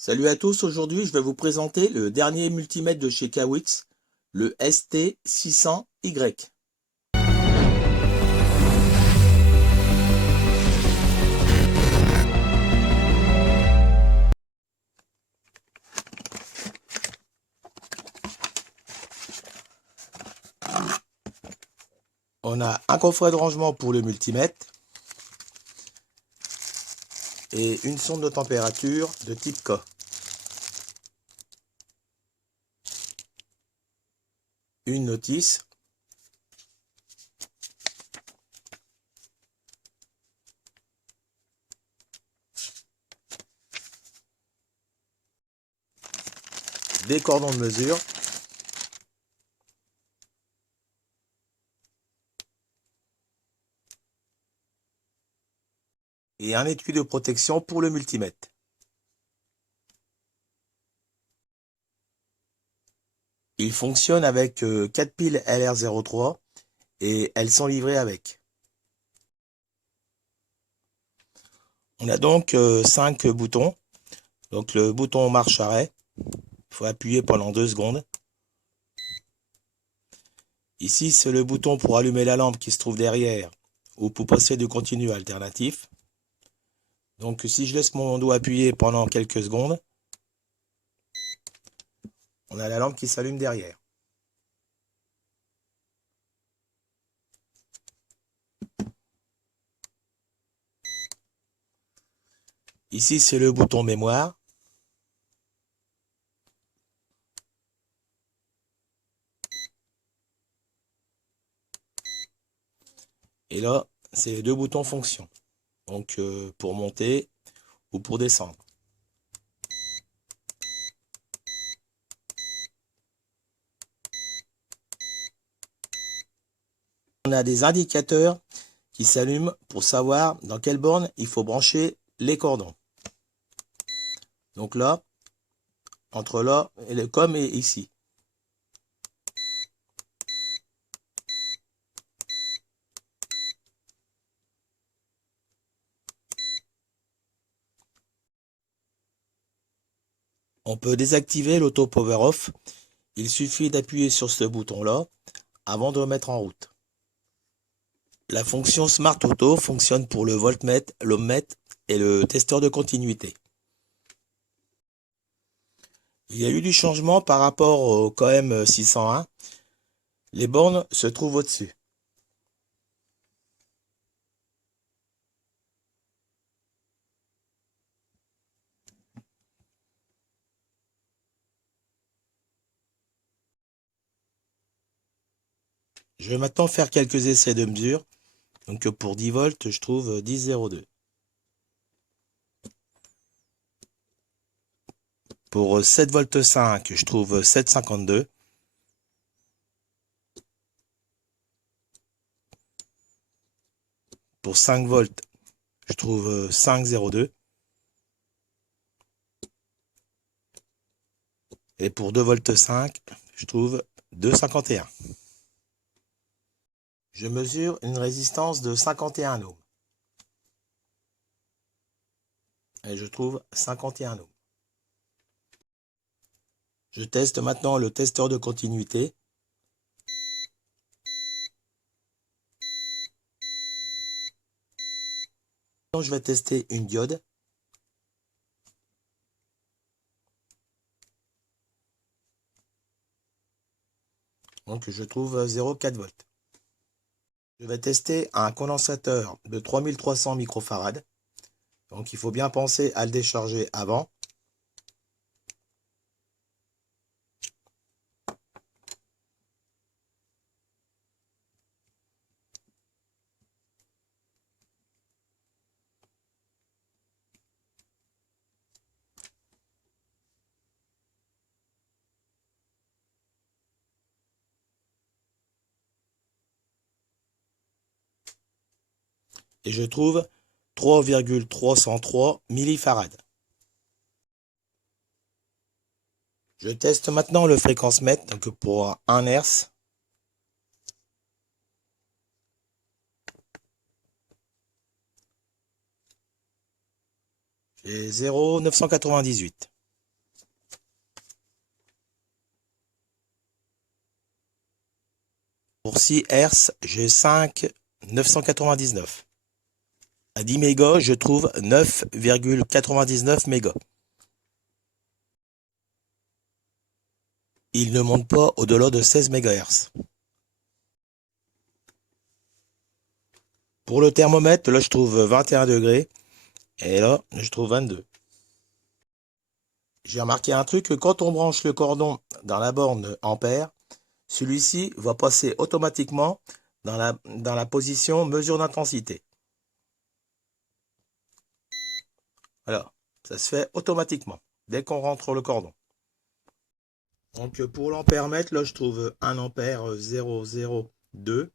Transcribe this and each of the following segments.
Salut à tous, aujourd'hui je vais vous présenter le dernier multimètre de chez Kawix, le ST600Y. On a un coffret de rangement pour le multimètre et une sonde de température de type K. Une notice, des cordons de mesure, et un étui de protection pour le multimètre. Il fonctionne avec 4 piles LR03 et elles sont livrées avec. On a donc 5 boutons. Donc le bouton marche-arrêt, il faut appuyer pendant 2 secondes. Ici, c'est le bouton pour allumer la lampe qui se trouve derrière ou pour passer de continu alternatif. Donc si je laisse mon doigt appuyé pendant quelques secondes, on a la lampe qui s'allume derrière. Ici, c'est le bouton mémoire. Et là, c'est les deux boutons fonction. Donc pour monter ou pour descendre. On a des indicateurs qui s'allument pour savoir dans quelle borne il faut brancher les cordons. Donc là, entre là, et le com est ici. On peut désactiver l'auto power off. Il suffit d'appuyer sur ce bouton-là avant de remettre en route. La fonction Smart Auto fonctionne pour le voltmètre, l'ohmmètre et le testeur de continuité. Il y a eu du changement par rapport au KM 601. Les bornes se trouvent au-dessus. Je vais maintenant faire quelques essais de mesure. Donc pour 10 volts, je trouve 10,02. Pour 7 volts 5, je trouve 7,52. Pour 5 volts, je trouve 5,02. Et pour 2 volts 5, je trouve 2,51. Je mesure une résistance de 51 ohms. Et je trouve 51 ohms. Je teste maintenant le testeur de continuité. Donc je vais tester une diode. Donc je trouve 0,4 volts. Je vais tester un condensateur de 3300 microfarads. Donc il faut bien penser à le décharger avant. Et je trouve 3,303 millifarads. Je teste maintenant le fréquence-mètre, donc pour 1 Hz. J'ai 0,998. Pour 6 Hz, j'ai 5,999. À 10 mégas, je trouve 9,99 mégas. Il ne monte pas au-delà de 16 MHz. Pour le thermomètre, là je trouve 21 degrés et là je trouve 22. J'ai remarqué un truc, que quand on branche le cordon dans la borne ampère, celui-ci va passer automatiquement dans la position mesure d'intensité. Voilà, ça se fait automatiquement dès qu'on rentre le cordon. Donc pour l'ampèremètre, là je trouve 1 ampère 0,02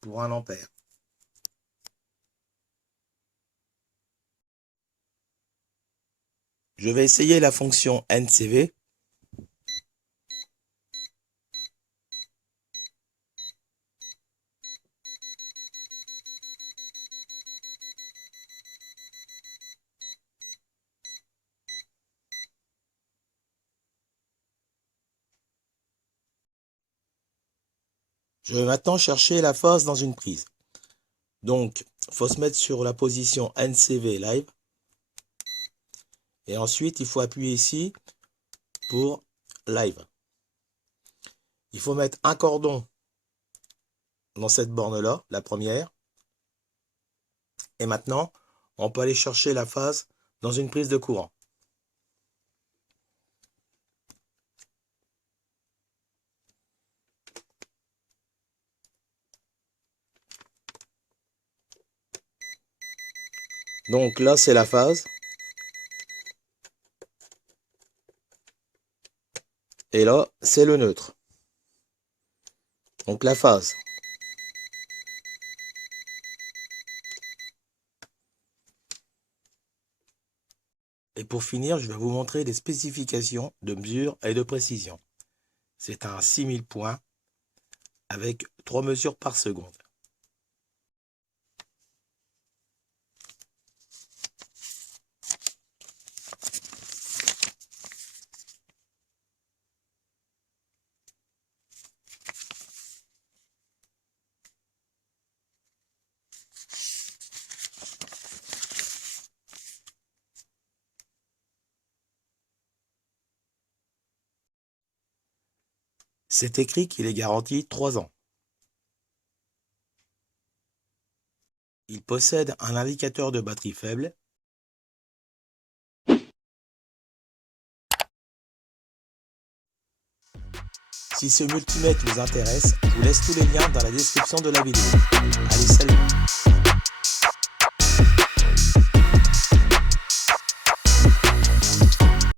pour 1 ampère. Je vais essayer la fonction NCV. Je vais maintenant chercher la phase dans une prise. Donc, il faut se mettre sur la position NCV Live. Et ensuite, il faut appuyer ici pour Live. Il faut mettre un cordon dans cette borne-là, la première. Et maintenant, on peut aller chercher la phase dans une prise de courant. Donc là, c'est la phase. Et là, c'est le neutre. Donc la phase. Et pour finir, je vais vous montrer les spécifications de mesure et de précision. C'est un 6000 points avec 3 mesures par seconde. C'est écrit qu'il est garanti 3 ans. Il possède un indicateur de batterie faible. Si ce multimètre vous intéresse, je vous laisse tous les liens dans la description de la vidéo. Allez,